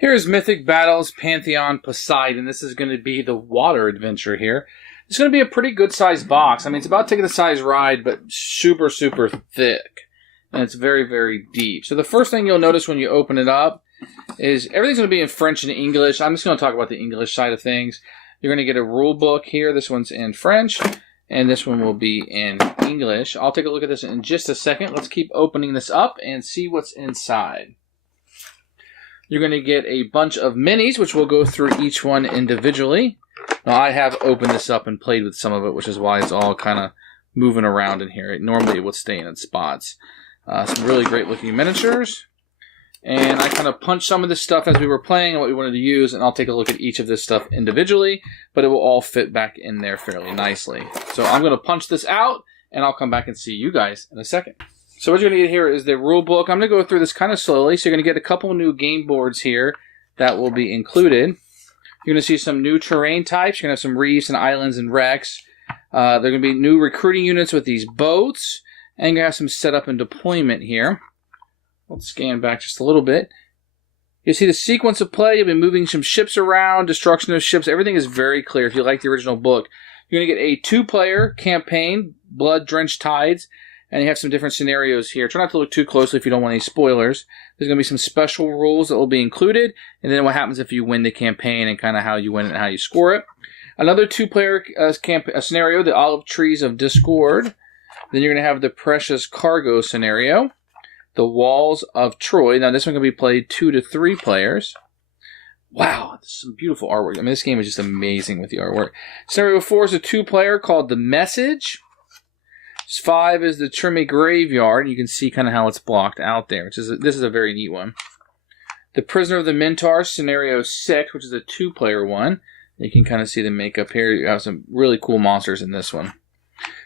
Here's Mythic Battles Pantheon Poseidon. This is going to be the water adventure here. It's going to be a pretty good sized box. I mean, it's about taking the size ride, but super, super thick. And it's very, very deep. So the first thing you'll notice when you open it up is everything's going to be in French and English. I'm just going to talk about the English side of things. You're going to get a rule book here. This one's in French, and this one will be in English. I'll take a look at this in just a second. Let's keep opening this up and see what's inside. You're going to get a bunch of minis, which we'll go through each one individually. Now, I have opened this up and played with some of it, which is why it's all kind of moving around in here. Normally, it would stay in its spots. Some really great-looking miniatures. And I kind of punched some of this stuff as we were playing and what we wanted to use, and I'll take a look at each of this stuff individually, but it will all fit back in there fairly nicely. So I'm going to punch this out, and I'll come back and see you guys in a second. So what you're going to get here is the rule book. I'm going to go through this kind of slowly. So you're going to get a couple new game boards here that will be included. You're going to see some new terrain types. You're going to have some reefs and islands and wrecks. There are going to be new recruiting units with these boats. And you're going to have some setup and deployment here. Let's scan back just a little bit. You'll see the sequence of play. You'll be moving some ships around, destruction of ships. Everything is very clear if you like the original book. You're going to get a 2-player campaign, Blood-Drenched Tides. And you have some different scenarios here. Try not to look too closely if you don't want any spoilers. There's going to be some special rules that will be included. And then what happens if you win the campaign and kind of how you win it and how you score it. Another 2-player scenario, the Olive Trees of Discord. Then you're going to have the Precious Cargo scenario. The Walls of Troy. Now this one can be played 2 to 3 players. Wow, this is some beautiful artwork. I mean, this game is just amazing with the artwork. Scenario 4 is a 2-player called The Message. 5 is the Trimmy Graveyard. You can see kind of how it's blocked out there. This is a very neat one. The Prisoner of the Minotaur, Scenario 6, which is a 2-player one. You can kind of see the makeup here. You have some really cool monsters in this one.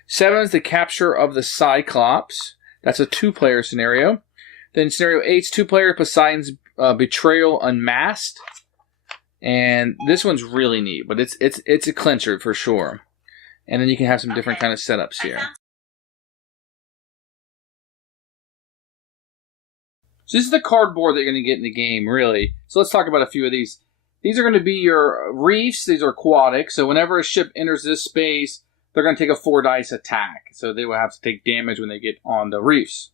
7 is the Capture of the Cyclops. That's a 2-player scenario. Then Scenario 8 is 2-player Poseidon's Betrayal Unmasked. And this one's really neat, but it's a clincher for sure. And then you can have some different kind of setups here. So this is the cardboard that you're going to get in the game, really. So let's talk about a few of these. These are going to be your reefs. These are aquatic. So whenever a ship enters this space, they're going to take a 4-dice attack. So they will have to take damage when they get on the reefs.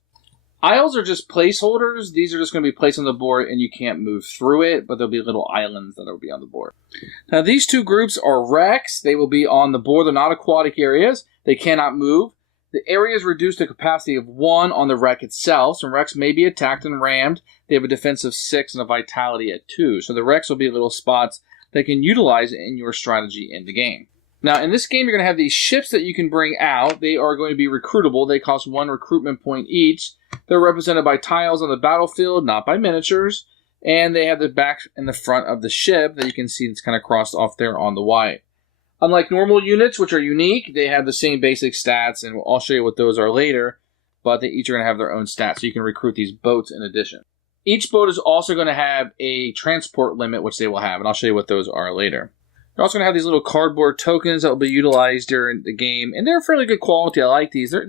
Isles are just placeholders. These are just going to be placed on the board and you can't move through it, but there'll be little islands that will be on the board. Now these 2 groups are wrecks. They will be on the board. They're not aquatic areas. They cannot move. The area is reduced to a capacity of 1 on the wreck itself. Some wrecks may be attacked and rammed. They have a defense of 6 and a vitality at 2. So the wrecks will be little spots that you can utilize in your strategy in the game. Now, in this game, you're going to have these ships that you can bring out. They are going to be recruitable. They cost 1 recruitment point each. They're represented by tiles on the battlefield, not by miniatures. And they have the back and the front of the ship that you can see that's kind of crossed off there on the white. Unlike normal units, which are unique, they have the same basic stats, and I'll show you what those are later, but they each are going to have their own stats, so you can recruit these boats in addition. Each boat is also going to have a transport limit, which they will have, and I'll show you what those are later. You're also going to have these little cardboard tokens that will be utilized during the game, and they're fairly good quality. I like these. These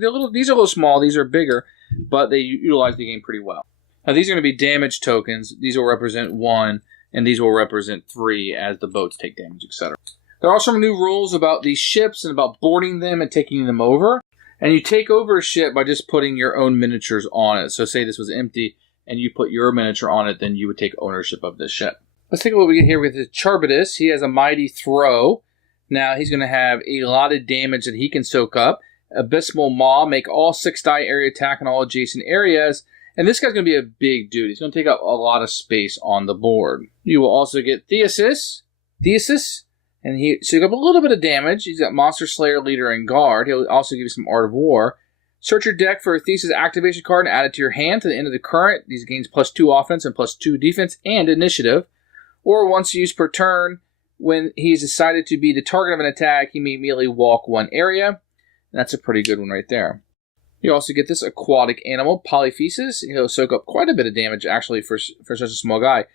are a little small, these are bigger, but they utilize the game pretty well. Now, these are going to be damage tokens. These will represent 1, and these will represent 3 as the boats take damage, etc. There are some new rules about these ships and about boarding them and taking them over. And you take over a ship by just putting your own miniatures on it. So say this was empty and you put your miniature on it, then you would take ownership of this ship. Let's take a look what we get here with the Charybdis. He has a mighty throw. Now he's going to have a lot of damage that he can soak up. Abysmal Maw, make all 6-die area attack in all adjacent areas. And this guy's going to be a big dude. He's going to take up a lot of space on the board. You will also get Theseus. And he took up a little bit of damage. He's got Monster Slayer, Leader, and Guard. He'll also give you some Art of War. Search your deck for a Theseus activation card and add it to your hand to the end of the current. These gains +2 offense and +2 defense and initiative. Or once used per turn, when he's decided to be the target of an attack, he may immediately walk 1 area. And that's a pretty good one right there. You also get this aquatic animal, Polyphesis. He'll soak up quite a bit of damage, actually, for such a small guy.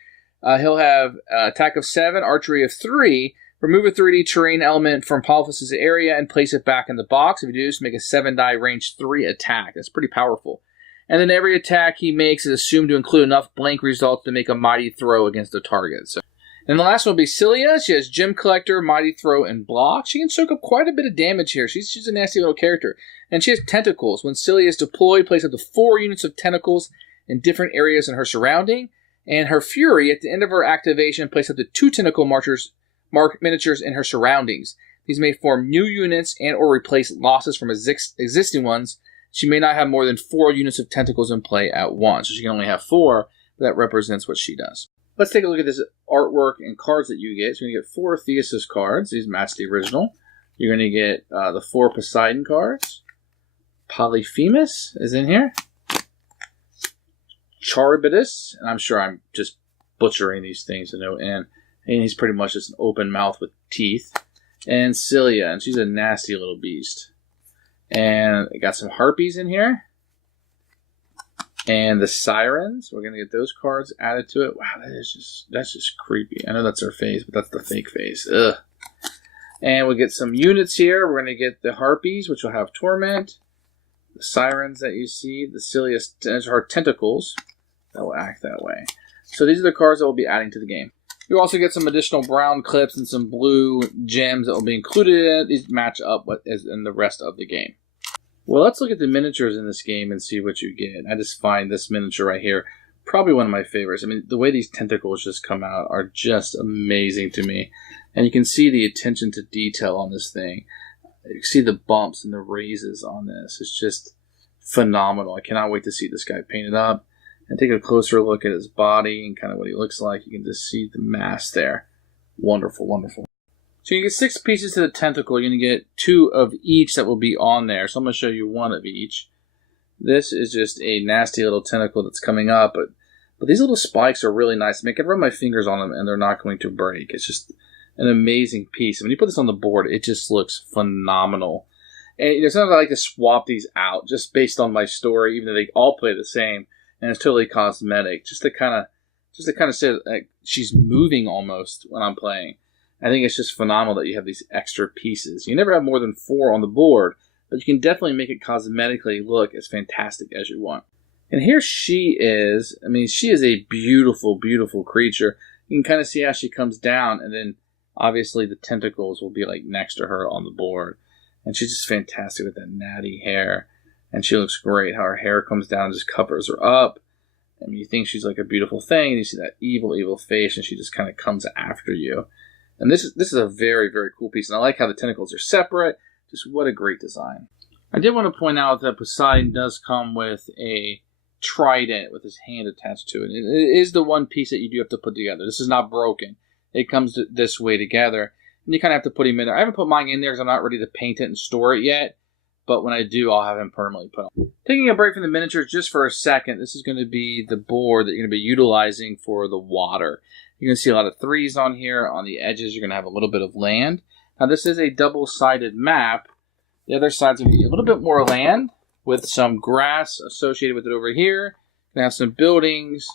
He'll have attack of 7, archery of 3. Remove a 3D terrain element from Polyphesis' area and place it back in the box. If you do this, make a 7-die range 3 attack. That's pretty powerful. And then every attack he makes is assumed to include enough blank results to make a mighty throw against the target. So, and the last one will be Cilia. She has Gem Collector, Mighty Throw, and Block. She can soak up quite a bit of damage here. She's a nasty little character. And she has Tentacles. When Cilia is deployed, place up to 4 units of tentacles in different areas in her surrounding. And her Fury, at the end of her activation, place up to 2 tentacle miniatures in her surroundings. These may form new units and or replace losses from existing ones. She may not have more than 4 units of tentacles in play at once. So she can only have 4, but that represents what she does. Let's take a look at this artwork and cards that you get. So you're going to get 4 Theseus cards. These match the original. You're going to get the 4 Poseidon cards. Polyphemus is in here. Charybdis, and I'm sure I'm just butchering these things to no end. And he's pretty much just an open mouth with teeth. And Cilia, and she's a nasty little beast. And I got some harpies in here. And the sirens, we're going to get those cards added to it. Wow, that's just creepy. I know that's her face, but that's the fake face. Ugh. And we'll get some units here. We're going to get the harpies, which will have torment. The sirens that you see. The Cilia, her tentacles that will act that way. So these are the cards that we'll be adding to the game. You also get some additional brown clips and some blue gems that will be included in it. These match up with in the rest of the game. Well, let's look at the miniatures in this game and see what you get. I just find this miniature right here probably one of my favorites. I mean, the way these tentacles just come out are just amazing to me. And you can see the attention to detail on this thing. You see the bumps and the raises on this. It's just phenomenal. I cannot wait to see this guy painted up. And take a closer look at his body and kind of what he looks like. You can just see the mass there. Wonderful, wonderful. So you get 6 pieces to the tentacle. You're going to get 2 of each that will be on there. So I'm going to show you 1 of each. This is just a nasty little tentacle that's coming up. But these little spikes are really nice. I mean, I can rub my fingers on them and they're not going to break. It's just an amazing piece. When you put this on the board, it just looks phenomenal. And sometimes I like to swap these out just based on my story, even though they all play the same. And it's totally cosmetic, just to kind of say like she's moving almost when I'm playing. I think it's just phenomenal that you have these extra pieces. You never have more than 4 on the board, but you can definitely make it cosmetically look as fantastic as you want. And here she is. I mean, she is a beautiful, beautiful creature. You can kind of see how she comes down, and then obviously the tentacles will be like next to her on the board. And she's just fantastic with that natty hair. And she looks great. How her hair comes down and just covers her up. And you think she's like a beautiful thing. And you see that evil, evil face. And she just kind of comes after you. And this is a very, very cool piece. And I like how the tentacles are separate. Just what a great design. I did want to point out that Poseidon does come with a trident with his hand attached to it. It is the one piece that you do have to put together. This is not broken. It comes this way together. And you kind of have to put him in there. I haven't put mine in there because I'm not ready to paint it and store it yet. But when I do, I'll have him permanently put on. Taking a break from the miniatures just for a second, this is going to be the board that you're going to be utilizing for the water. You're going to see a lot of 3s on here. On the edges, you're going to have a little bit of land. Now, this is a double-sided map. The other side's going to be a little bit more land with some grass associated with it over here. You're going to have some buildings,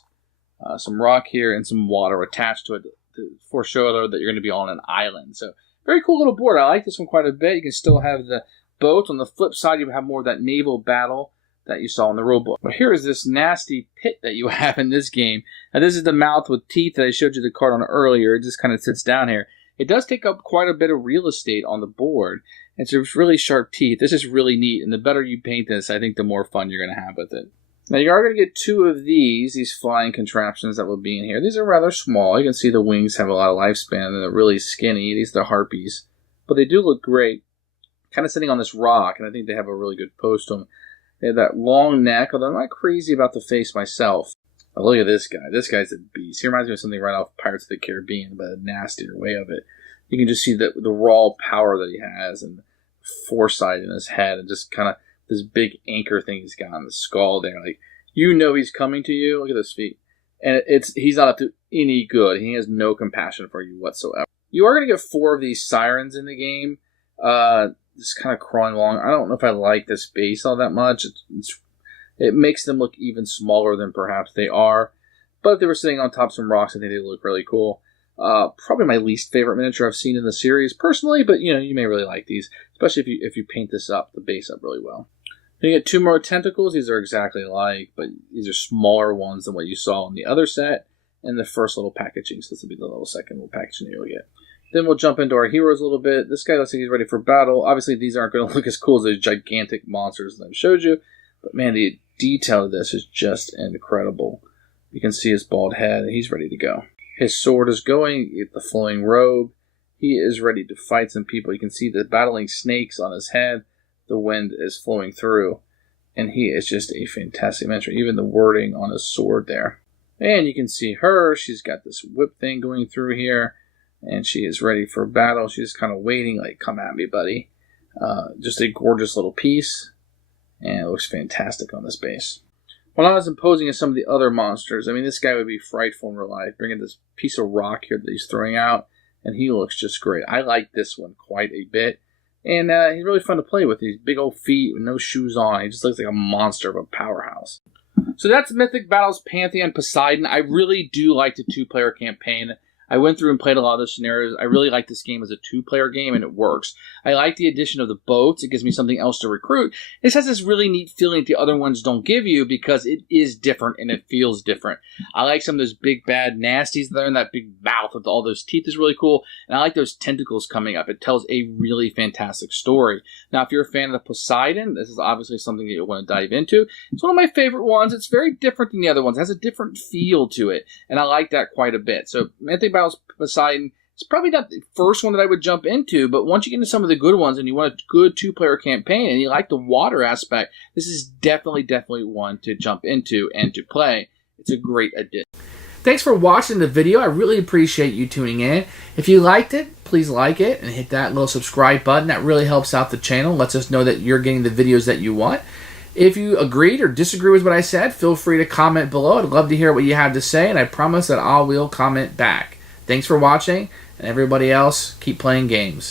some rock here, and some water attached to it to foreshadow that you're going to be on an island. So, very cool little board. I like this one quite a bit. You can still have the boats. On the flip side, you have more of that naval battle that you saw in the rulebook. But here is this nasty pit that you have in this game. Now, this is the mouth with teeth that I showed you the card on earlier. It just kind of sits down here. It does take up quite a bit of real estate on the board. It's really sharp teeth. This is really neat. And the better you paint this, I think the more fun you're going to have with it. Now, you are going to get 2 of these flying contraptions that will be in here. These are rather small. You can see the wings have a lot of lifespan and they're really skinny. These are the harpies. But they do look great. Kind of sitting on this rock, and I think they have a really good pose to them. They have that long neck, although I'm not crazy about the face myself. But look at this guy. This guy's a beast. He reminds me of something right off Pirates of the Caribbean, but a nastier way of it. You can just see the raw power that he has and the foresight in his head and just kind of this big anchor thing he's got on the skull there. Like, you know he's coming to you. Look at those feet. And he's not up to any good. He has no compassion for you whatsoever. You are going to get 4 of these sirens in the game. Just kind of crawling along. I don't know if I like this base all that much. It makes them look even smaller than perhaps they are. But if they were sitting on top of some rocks, I think they look really cool. Probably my least favorite miniature I've seen in the series personally, but you may really like these, especially if you paint this up, the base up really well. You get 2 more tentacles. These are exactly alike, but these are smaller ones than what you saw in the other set and the first little packaging. So this will be the little second little packaging that you'll get. Then we'll jump into our heroes a little bit. This guy looks like he's ready for battle. Obviously, these aren't going to look as cool as those gigantic monsters that I showed you. But man, the detail of this is just incredible. You can see his bald head. He's ready to go. His sword is going. The flowing robe. He is ready to fight some people. You can see the battling snakes on his head. The wind is flowing through. And he is just a fantastic mentor. Even the wording on his sword there. And you can see her. She's got this whip thing going through here. And she is ready for battle. She's kind of waiting, like, come at me, buddy. Just a gorgeous little piece. And it looks fantastic on this base. Well, not as imposing as some of the other monsters. I mean, this guy would be frightful in real life. Bringing this piece of rock here that he's throwing out. And he looks just great. I like this one quite a bit. And he's really fun to play with. These big old feet with no shoes on. He just looks like a monster of a powerhouse. So that's Mythic Battles Pantheon Poseidon. I really do like the 2-player campaign. I went through and played a lot of those scenarios. I really like this game as a 2-player game, and it works. I like the addition of the boats. It gives me something else to recruit. This has this really neat feeling that the other ones don't give you because it is different and it feels different. I like some of those big, bad nasties that are in that big mouth with all those teeth is really cool. And I like those tentacles coming up. It tells a really fantastic story. Now, if you're a fan of the Poseidon, this is obviously something that you'll want to dive into. It's one of my favorite ones. It's very different than the other ones. It has a different feel to it. And I like that quite a bit. So, Mythic Battles Poseidon, it's probably not the first one that I would jump into, but once you get into some of the good ones and you want a good 2-player campaign and you like the water aspect, this is definitely one to jump into and to play. It's a great addition. Thanks for watching the video. I really appreciate you tuning in. If you liked it, please like it and hit that little subscribe button. That really helps out the channel, lets us know that you're getting the videos that you want. If you agreed or disagree with what I said, feel free to comment below. I'd love to hear what you have to say, and I promise that I will comment back. Thanks for watching, and everybody else, keep playing games.